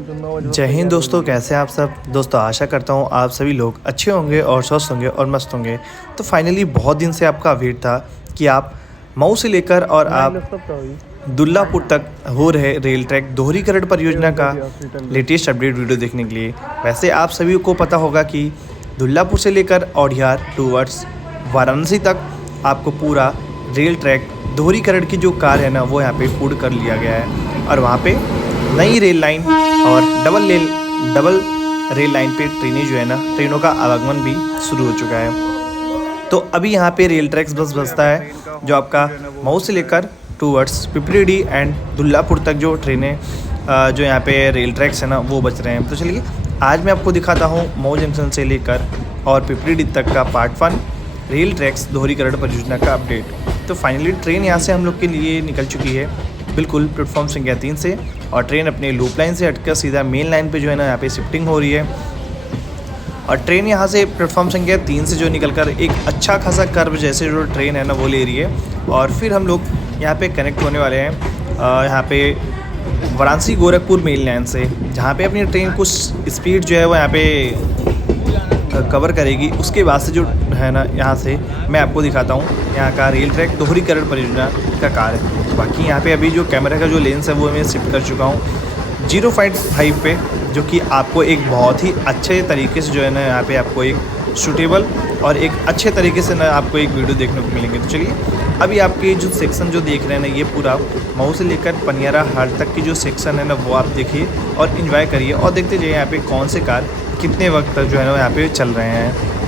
जय हिंद दोस्तों, कैसे हैं आप सब। दोस्तों आशा करता हूँ आप सभी लोग अच्छे होंगे और स्वस्थ होंगे और मस्त होंगे। तो फाइनली बहुत दिन से आपका वेट था कि आप मऊ से लेकर और आप दुल्लापुर तक हो रहे रेल ट्रैक दोहरीकरण परियोजना का लेटेस्ट अपडेट वीडियो देखने के लिए। वैसे आप सभी को पता होगा कि दुल्लापुर से लेकर औडियार टूवर्ड्स वाराणसी तक आपको पूरा रेल ट्रैक दोहरीकरण की जो कार्य है ना वो यहाँ पे पूर्ण कर लिया गया है और वहाँ पे नई रेल लाइन और डबल रेल लाइन पे ट्रेनें जो है ना ट्रेनों का आवागमन भी शुरू हो चुका है। तो अभी यहाँ पे रेल ट्रैक्स बस बसता है जो आपका मऊ से लेकर टूवर्ड्स पिपरीडी एंड दुल्लापुर तक जो ट्रेनें जो यहाँ पे रेल ट्रैक्स है ना वो बच रहे हैं। तो चलिए आज मैं आपको दिखाता हूँ मऊ जंक्शन से लेकर और पिपरीडी तक का पार्ट 1 रेल ट्रैक्स दोहरीकरण परियोजना का अपडेट। तो फाइनली ट्रेन यहाँ से हम लोग के लिए निकल चुकी है बिल्कुल प्लेटफॉर्म संख्या 3 से, और ट्रेन अपने लूप लाइन से हटकर सीधा मेन लाइन पे जो है ना यहाँ पे शिफ्टिंग हो रही है। और ट्रेन यहाँ से प्लेटफॉर्म संख्या 3 से जो निकलकर एक अच्छा खासा कर्व जैसे जो ट्रेन है ना वो ले रही है और फिर हम लोग यहाँ पे कनेक्ट होने वाले हैं यहाँ पे वाराणसी गोरखपुर मेन लाइन से, जहाँ पे अपनी ट्रेन कुछ स्पीड जो है वो यहाँ पे कवर करेगी। उसके बाद से जो है ना यहाँ से मैं आपको दिखाता हूँ यहाँ का रेल ट्रैक दोहरीकरण परियोजना का कार्य। बाकी यहाँ पे अभी जो कैमरा का जो लेंस है वो मैं शिफ्ट कर चुका हूँ 0.5 पे, जो कि आपको एक बहुत ही अच्छे तरीके से जो है ना यहाँ पे आपको एक सूटेबल और एक अच्छे तरीके से ना आपको एक वीडियो देखने को मिलेंगे। तो चलिए अभी आपके जो सेक्शन जो देख रहे हैं ना ये पूरा मऊ से लेकर पनियारा हाट तक की जो सेक्शन है ना वो आप देखिए और इन्जॉय करिए और देखते जाइए यहाँ पे कौन से कार कितने वक्त तक जो है ना यहाँ पे चल रहे हैं।